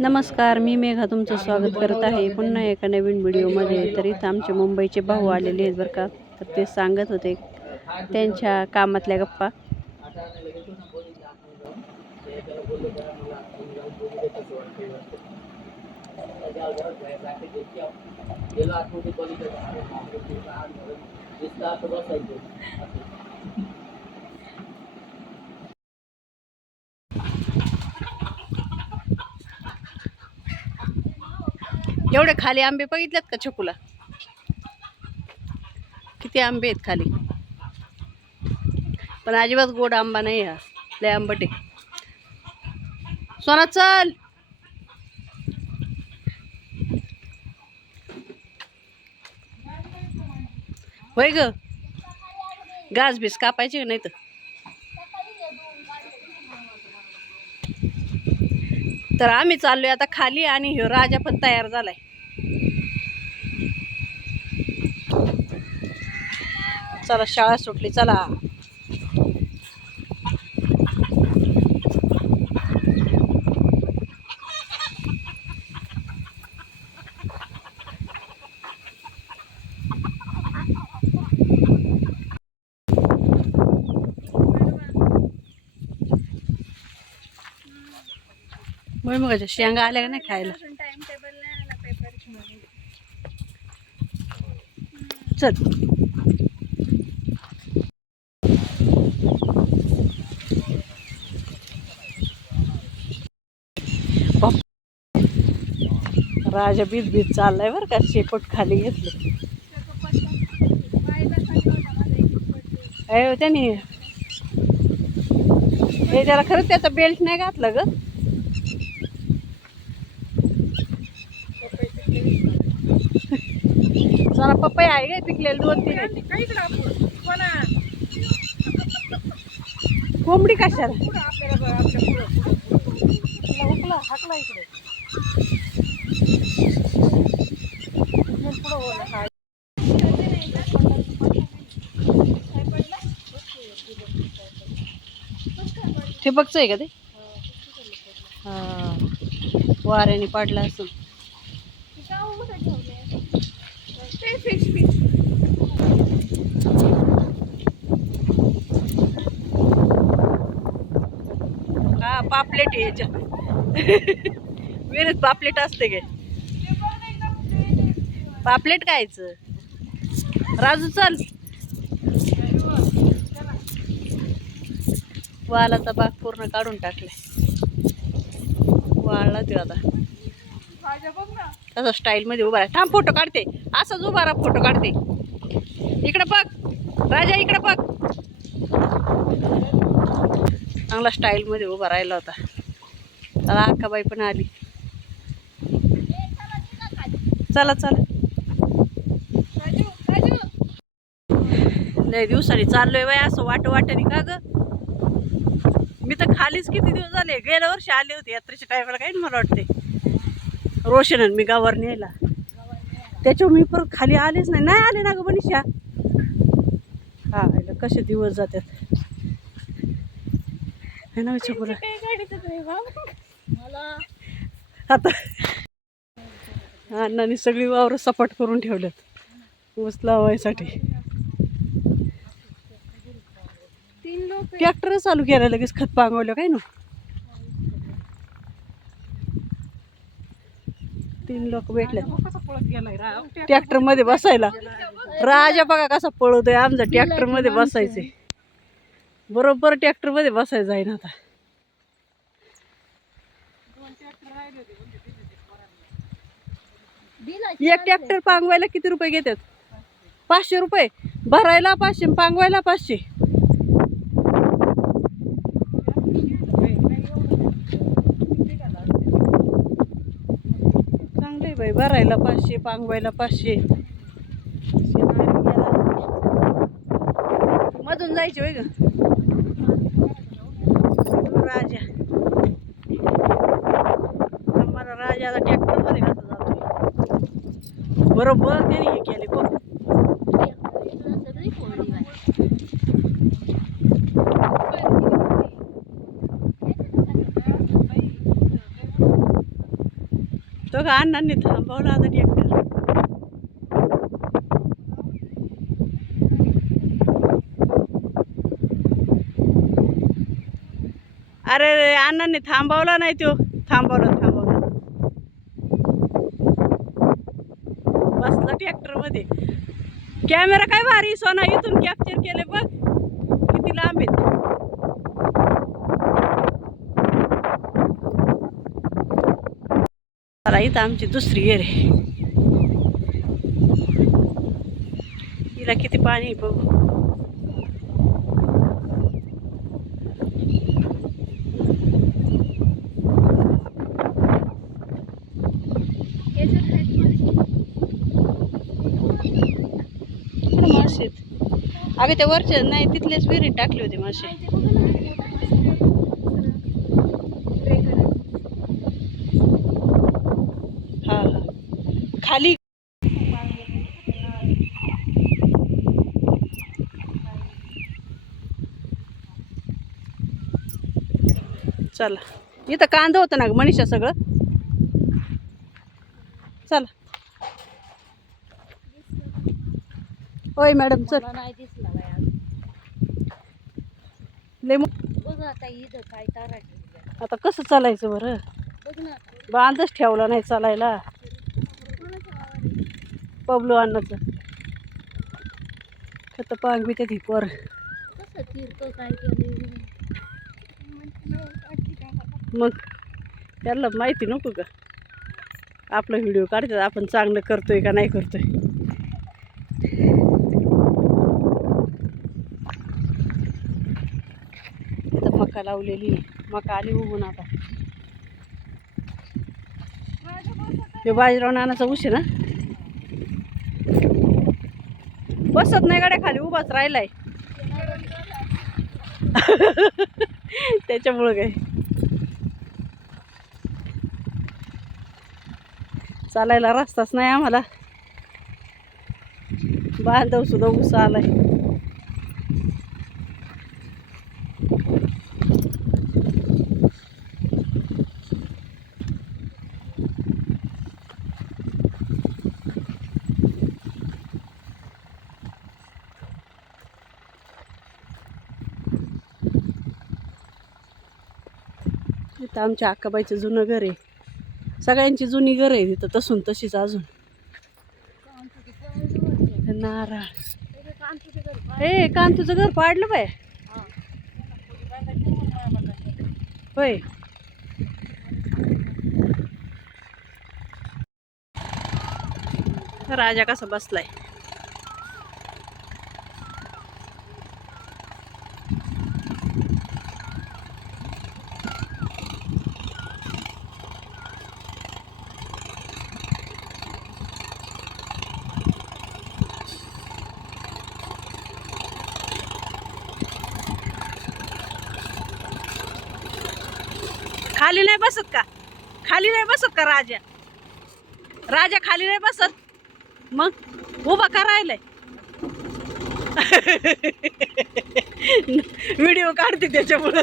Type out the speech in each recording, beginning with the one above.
नमस्कार, मी मेघा तुमचं स्वागत करत आहे पुन्हा एका नवीन व्हिडिओमध्ये. तर इथं आमचे मुंबईचे भाऊ आलेले आहेत बरं का. तर ते सांगत होते त्यांच्या कामातल्या गप्पा. एवढे खाली आंबे बघितलेत का छकुला? किती आंबे आहेत खाली, पण अजिबात गोड आंबा नाही हा, लय आंबट आहे. सोना चल. होय ग, घास बीस कापायचे नाही तर आम्ही चाललोय आता खाली आणि ह्यो राजा पण तयार झालाय. चला शाळा सुटली, चला. भुईमुगाच्या शेंगा आल्या का नाही खायला? चल. राजा बीत बीत चाललाय बरं का, शेपूट खाली घेतलं. अयो त्याने हे त्याला खरंच त्याचा बेल्ट नाही घातलं ग. जरा पपई आहे काय पिकलेलं 2-3. कोंबडी कशाला हाकला इकडे. ठिबकच आहे का ते? हा, वाऱ्याने पाडला असं. हा, पापलेट आहे याच्यात. विहिरीत पापलेट असते काय? पापलेट खायचं. राजू चल. वालाचा भाग पूर्ण काढून टाकलाय. वाळला तो आता. तसा स्टाईल मध्ये उभा राहा. थांब, फोटो काढते. असाच उभा राहा, फोटो काढते. इकडे बघ राजा, इकडे बघ. चांगला स्टाईल मध्ये उभा राहिला होता. त्याला अक्काबाई पण आली. चला चला. लय दिवसांनी चाललोय बाय असं वाटणी का ग. मी तर खालीच किती दिवस झाले. गेल्या वर्षी आले होते यात्रेच्या टायमाला, काही मला वाटते रोशन मी गावावर न्यायला. त्याच्यावर मी परत खाली आलेच नाही आले ना ग मनीषा. हा, कसे दिवस जातात है ना छकुला. आता अण्णांनी सगळी वावर सपाट करून ठेवल्यात ऊस लावायसाठी. ट्रॅक्टर चालू केला, लगेच खत पांगवलं काय ना. 3 लोक भेटले ट्रॅक्टर मध्ये बसायला. राजा बघा कसा पळवतोय. आमचा ट्रॅक्टर मध्ये बसायचे, बरोबर ट्रॅक्टर मध्ये बसायचं आहे ना. आता एक ट्रॅक्टर पांगवायला किती रुपये घेतात? 500 रुपये. भरायला 500, पांगवायला 500. चांगले बाई, भरायला 500, पांगवायला 500. मधून जायचे होय ग राजा. आम्हाला राजाला ट्रॅक्टर मध्ये कसं जातोय बरोबर त्याने हे केले बघ. तो का अण्णांनी थांबवला आता ट्रॅक्टर. अरे अण्णांनी थांबवला नाही तो. थांबवला बसला ट्रॅक्टर मध्ये. कॅमेरा काय भारी सोना, इथून कॅप्चर केले बघ किती लांब आहेत. चला इथं आमची दुसरी येर आहे. हिला किती पाणी बघू. मासे अगं त्या वरच्या नाही, तिथलेच विहिरीत टाकले होते मासे. हा हा खाली. चला इथं कांदा होतं ना ग मनीषा सगळं. चला होय मॅडम चल. नाही दिसला लय बघ आता इथं काय तारा. आता कसं चालायचं बरं. बघ ना बांधच ठेवला नाही चालायला. पबलू अण्णाचं खत पांग बी त्या वर कसं तिरकं काय केलं. मग त्याला माहिती नको का आपला व्हिडिओ काढतात आपण चांगलं करतोय का नाही करतोय. इथं मका लावलेली, मका आली उगून आता. हे बाजीराव नानाचा ऊस आहे ना. बसत नाही गाड्या खाली, उभाच राहिलाय. त्याच्यामुळं काय चालायला रस्ताच नाही आम्हाला. बांधव सुद्धा ऊस आलाय. इथं आमच्या अक्काबाईचं जुनं घर आहे. सगळ्यांची जुनी घर आहे तिथं तसून तशीच अजून. नारळ हे कांतूचं घर पाडलं बाय. होय राजा कसा बसलाय. खाली नाही बसत का. खाली नाही बसत का राजा. राजा खाली नाही बसत. मग उभा का राहिलाय. व्हिडिओ काढते त्याच्यामुळं.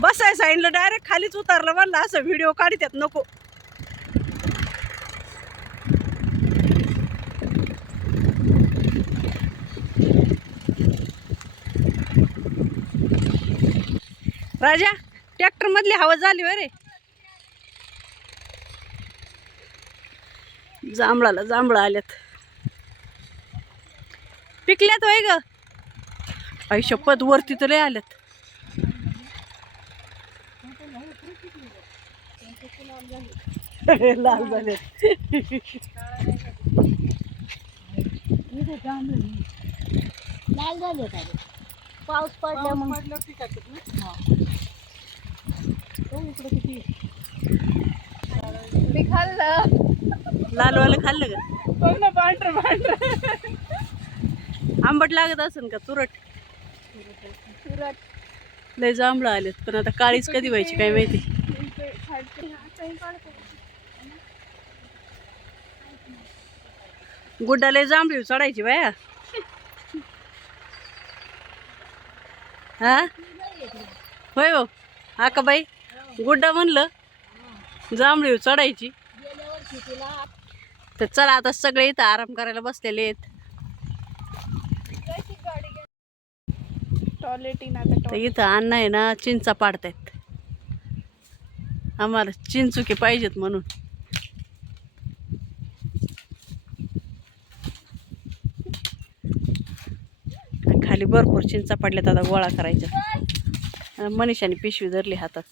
बसाय सांगितलं डायरेक्ट खालीच उतरलं म्हणलं. असं व्हिडिओ काढतात नको. राजा ट्रॅक्टर मधली हवा झाली बरे. जांभळाला जांभळा आल्यात. पिकल्यात वय ग. आई शपथ वरती तर लय आल्यात. लाल झाले. लाल झाले का पाऊस पडला मग. मी खाल्लं लालवालं खाल्लं का. पांढरं पांढरं आंबट लागत असेल का. तुरट लय जांभळं आलेत. पण आता काळीच कधी व्हायची काय माहिती. गुड्डा लय जांभळी चढायची बाया. हा होय हो आकाबाई गुड्डा म्हणलं जांभळी चढायची गेल्या वर्षी तिला तर चला आता सगळे इथं आराम करायला बसलेले आहेत. टॉयलेट तर इथं अण्णा आहे ना चिंचा पाडतायत. आम्हाला चिंचुके पाहिजेत म्हणून. खाली भरपूर चिंचा पडल्यात आता गोळा करायच्या. मनीषाने पिशवी धरली हातात.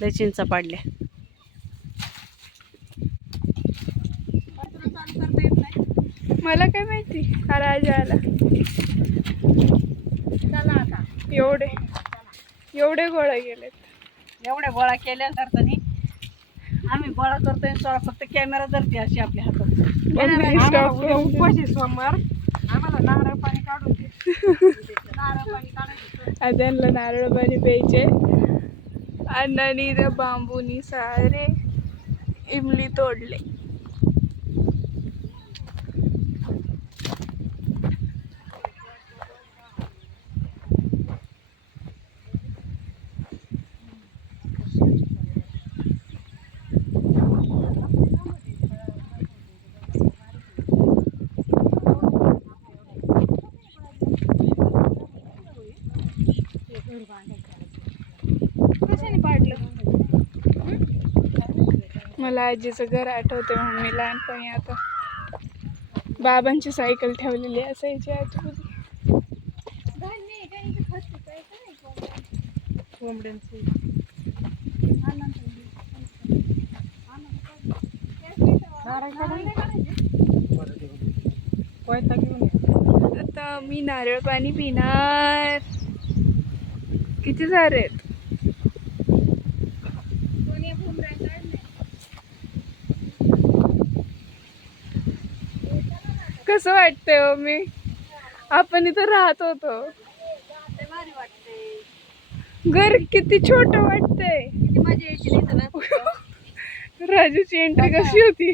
लय चिंचा पाडल्या. मला काय माहिती राजा आला. चला आता एवढे गोळा गेलेत. एवढ्या गोळा केल्या करताना आम्ही गोळा करतोय सोळा फक्त कॅमेरा धरते अशी आपल्या हातात. उपाशी सोमवार आम्हाला नारळ पाणी काढून दे. नारळ पाणी काढायचं. त्यांना नारळ पाणी प्यायचे. अण्णांनी इथं बांबूनी सारे इमली तोडले. कशाने पाडलं? मला आजीचं घर आठवते म्हणून मी लहानपणी आता बाबांची सायकल ठेवलेली असायची आतमध्ये. आता मी नारळ पाणी पिणार. किती सारे आहेत. कसं वाटतंय हो मी आपण इथं राहत होतो. घर किती छोट वाटतंय. मजा यायची नाही तर राजूची एंट्री कशी होती.